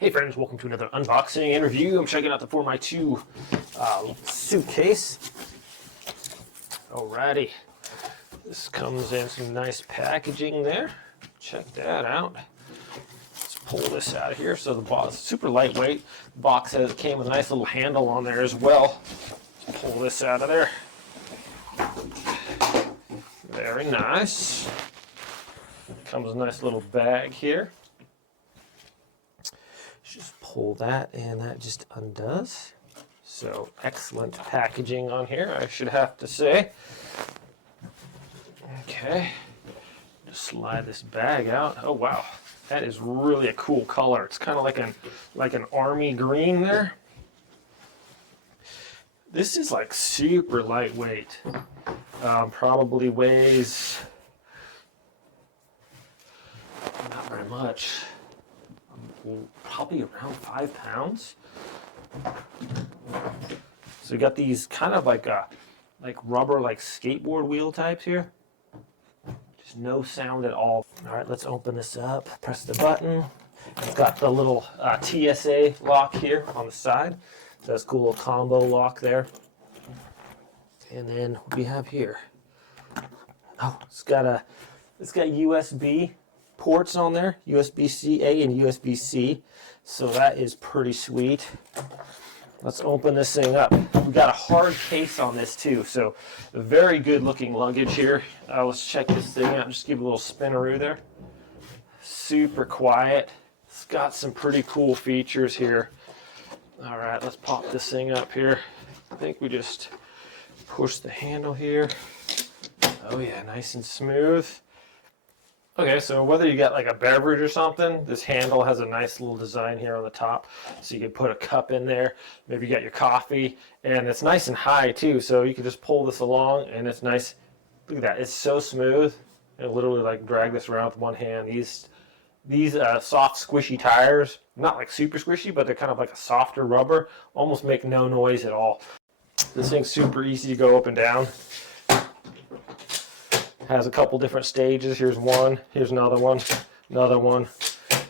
Hey friends, welcome to another unboxing and review. I'm checking out the 4x2 suitcase. Alrighty, this comes in some nice packaging there. Check that out. Let's pull this out of here. So the box is super lightweight. The box came with a nice little handle on there as well. Let's pull this out of there. Very nice. Comes with a nice little bag here. Just pull that and that just undoes. So excellent packaging on here, I should have to say. Okay, just slide this bag out. Oh wow, that is really a cool color. It's kind of like an army green there. This is like super lightweight. Probably weighs not very much. Probably around 5 pounds. So you got these kind of like rubber skateboard wheel types here. Just no sound at all. All right, let's open this up. Press the button. It's got the little TSA lock here on the side. So that's a cool little combo lock there. And then what do we have here? Oh, it's got USB ports on there, USB-C-A and USB-C, so that is pretty sweet. Let's open this thing up. We got a hard case on this too, so very good looking luggage here. Let's check this thing out, just give it a little spinneroo there. Super quiet. It's got some pretty cool features here. All right, let's pop this thing up here. I think we just push the handle here. Oh yeah, nice and smooth. Okay, so whether you got like a beverage or something, this handle has a nice little design here on the top. So you can put a cup in there, maybe you got your coffee, and it's nice and high too, so you can just pull this along and it's nice. Look at that, it's so smooth. And literally like drag this around with one hand. These soft squishy tires, not like super squishy, but they're kind of like a softer rubber, almost make no noise at all. This thing's super easy to go up and down. Has a couple different stages. Here's one, here's another one.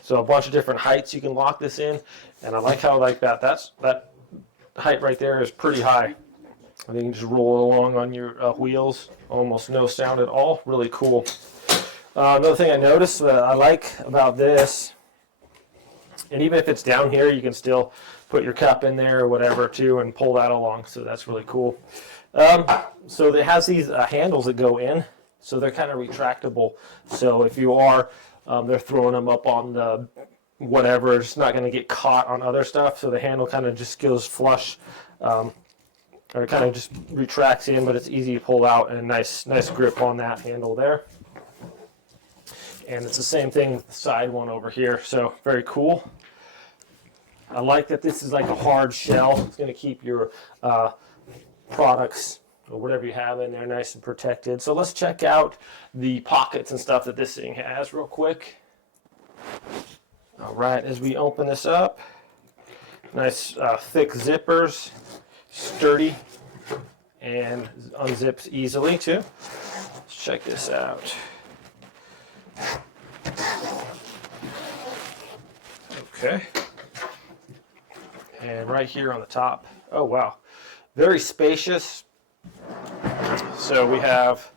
So a bunch of different heights you can lock this in, and I like how that height right there is pretty high. I think you can just roll along on your wheels, almost no sound at all. Really cool. Another thing I noticed that I like about this, and even if it's down here, you can still put your cup in there or whatever too, and pull that along. So that's really cool. So it has these handles that go in. So they're kind of retractable. So if you are, they're throwing them up on the whatever, it's not going to get caught on other stuff. So the handle kind of just goes flush, or it kind of just retracts in, but it's easy to pull out, and nice grip on that handle there. And it's the same thing with the side one over here. So very cool. I like that this is like a hard shell. It's going to keep your products or whatever you have in there nice and protected. So let's check out the pockets and stuff that this thing has real quick. All right, as we open this up, nice thick zippers, sturdy, and unzips easily too. Let's check this out. Okay. And right here on the top, oh wow, very spacious. So we have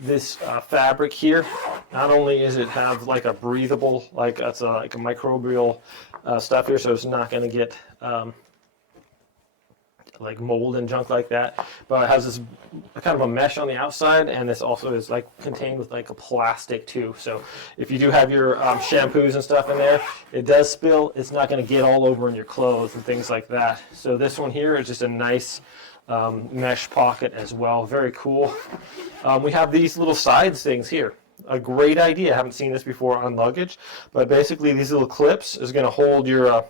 this fabric here. Not only is it have like a breathable, like it's like a microbial stuff here, so it's not going to get like mold and junk like that. But it has this kind of a mesh on the outside, and this also is like contained with like a plastic too. So if you do have your shampoos and stuff in there, it does spill. It's not going to get all over in your clothes and things like that. So this one here is just a nice mesh pocket as well. Very cool. We have these little sides things here. A great idea. I haven't seen this before on luggage, but basically these little clips is going to hold your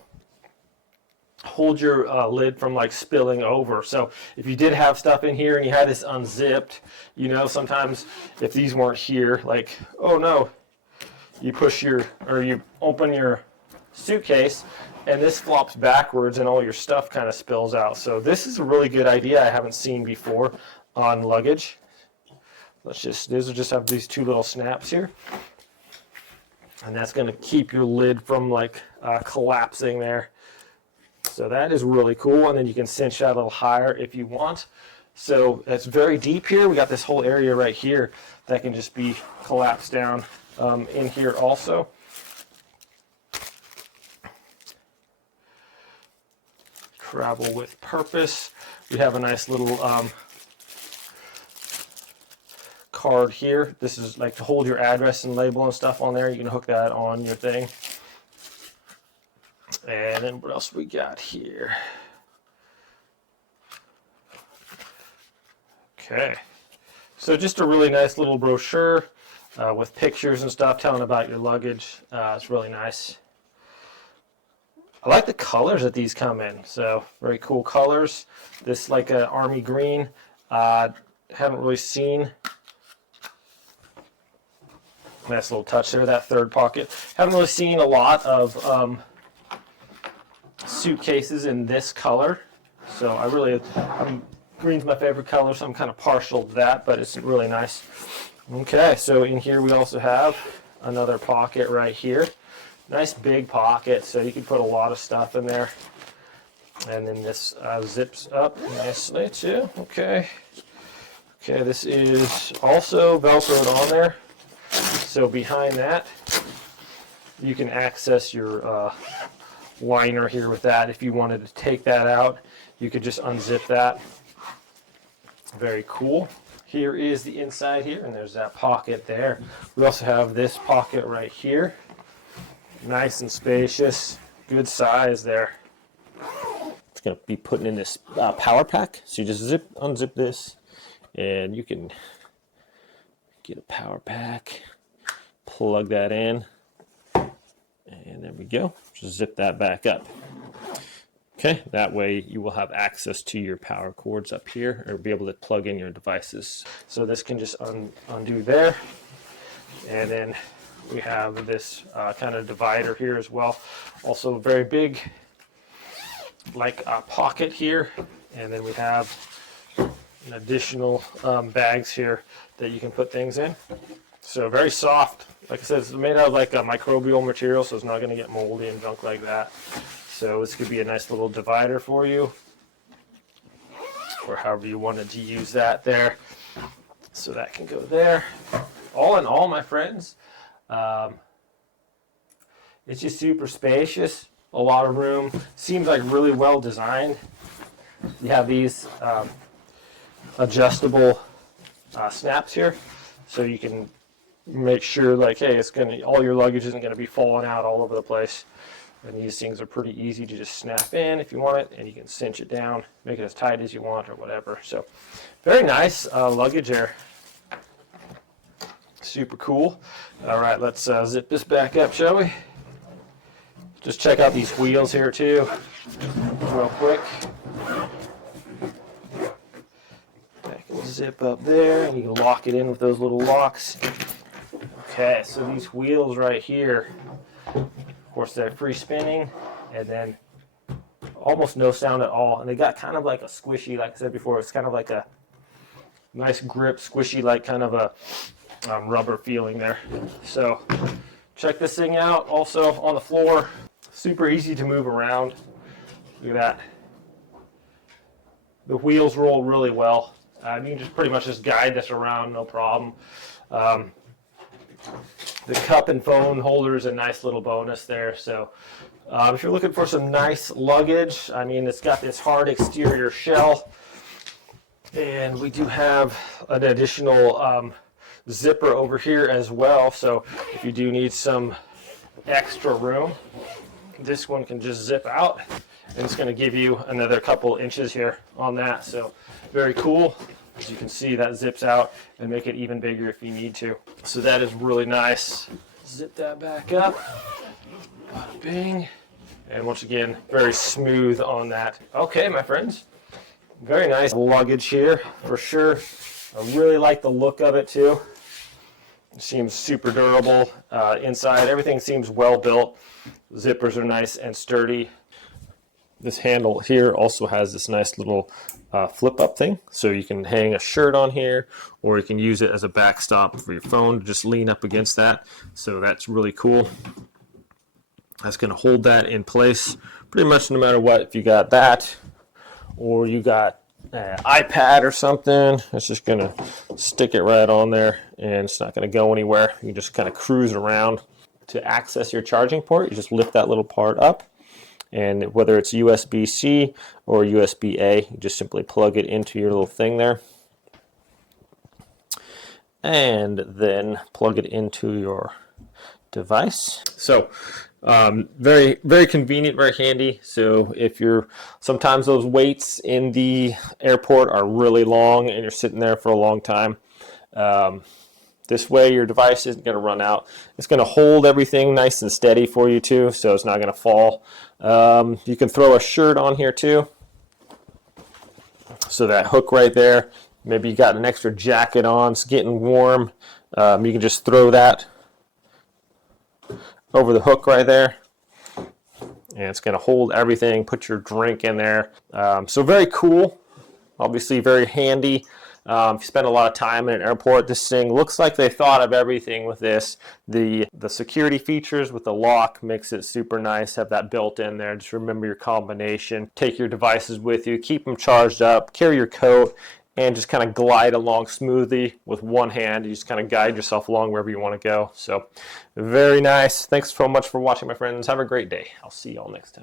lid from like spilling over. So if you did have stuff in here and you had this unzipped, you know, sometimes if these weren't here, like, oh no, you open your suitcase and this flops backwards and all your stuff kind of spills out. So this is a really good idea I haven't seen before on luggage. These will just have these two little snaps here. And that's going to keep your lid from like collapsing there. So that is really cool. And then you can cinch that a little higher if you want. So it's very deep here. We got this whole area right here that can just be collapsed down in here also. Travel with purpose. We have a nice little card here. This is like to hold your address and label and stuff on there. You can hook that on your thing. And then what else we got here? Okay, so just a really nice little brochure with pictures and stuff telling about your luggage. It's really nice. I like the colors that these come in, so very cool colors. This like an army green. Haven't really seen. Nice little touch there, that third pocket. Haven't really seen a lot of suitcases in this color, so green's my favorite color, so I'm kind of partial to that, but it's really nice. Okay, so in here we also have another pocket right here. Nice big pocket, so you can put a lot of stuff in there. And then this zips up nicely too. Okay. Okay, this is also Velcroed on there. So behind that, you can access your liner here with that. If you wanted to take that out, you could just unzip that. Very cool. Here is the inside here, and there's that pocket there. We also have this pocket right here. Nice and spacious, good size there. It's going to be putting in this power pack. So you just unzip this, and you can get a power pack, plug that in, and there we go. Just zip that back up. Okay, that way you will have access to your power cords up here, or be able to plug in your devices. So this can just undo there, and then we have this kind of divider here as well. Also very big, like a pocket here, and then we have an additional bags here that you can put things in. So very soft. Like I said, it's made out of like a microbial material, so it's not going to get moldy and junk like that. So this could be a nice little divider for you, or however you wanted to use that there. So that can go there. All in all, my friends, it's just super spacious, a lot of room. Seems like really well designed. You have these adjustable snaps here, so you can make sure, like, hey, all your luggage isn't gonna be falling out all over the place. And these things are pretty easy to just snap in if you want it, and you can cinch it down, make it as tight as you want or whatever. So very nice luggage there. Super cool. All right, let's zip this back up, shall we? Just check out these wheels here too, real quick. That can zip up there, and you can lock it in with those little locks. Okay, so these wheels right here, of course, they're free spinning, and then almost no sound at all. And they got kind of like a squishy, like I said before, it's kind of like a nice grip, squishy, like kind of a rubber feeling there. So check this thing out. Also on the floor, super easy to move around. Look at that. The wheels roll really well. You can just pretty much just guide this around, no problem. The cup and phone holder is a nice little bonus there. So if you're looking for some nice luggage, I mean, it's got this hard exterior shell, and we do have an additional zipper over here as well. So if you do need some extra room, this one can just zip out, and it's going to give you another couple inches here on that. So very cool. As you can see, that zips out and make it even bigger if you need to. So that is really nice. Zip that back up. Bada bing. And once again, very smooth on that. Okay, my friends. Very nice luggage here for sure. I really like the look of it too. It seems super durable. Inside, everything seems well built. Zippers are nice and sturdy. This handle here also has this nice little flip up thing, so you can hang a shirt on here, or you can use it as a backstop for your phone to just lean up against that. So that's really cool. That's going to hold that in place pretty much no matter what. If you got that, or you got an iPad or something, it's just going to stick it right on there, and it's not going to go anywhere. You can just kind of cruise around. To access your charging port, you just lift that little part up, and whether it's USB-C or USB-A, you just simply plug it into your little thing there, and then plug it into your device. So very, very convenient, very handy. So if you're, sometimes those waits in the airport are really long and you're sitting there for a long time, this way your device isn't going to run out. It's going to hold everything nice and steady for you too, so it's not going to fall. You can throw a shirt on here too. So that hook right there, maybe you got an extra jacket on, it's getting warm. You can just throw that over the hook right there, and it's going to hold everything. Put your drink in there. So very cool, obviously very handy. If you spend a lot of time in an airport, this thing looks like they thought of everything with this. The security features with the lock makes it super nice. Have that built in there. Just remember your combination. Take your devices with you. Keep them charged up. Carry your coat. And just kind of glide along smoothly with one hand. You just kind of guide yourself along wherever you want to go. So very nice. Thanks so much for watching, my friends. Have a great day. I'll see you all next time.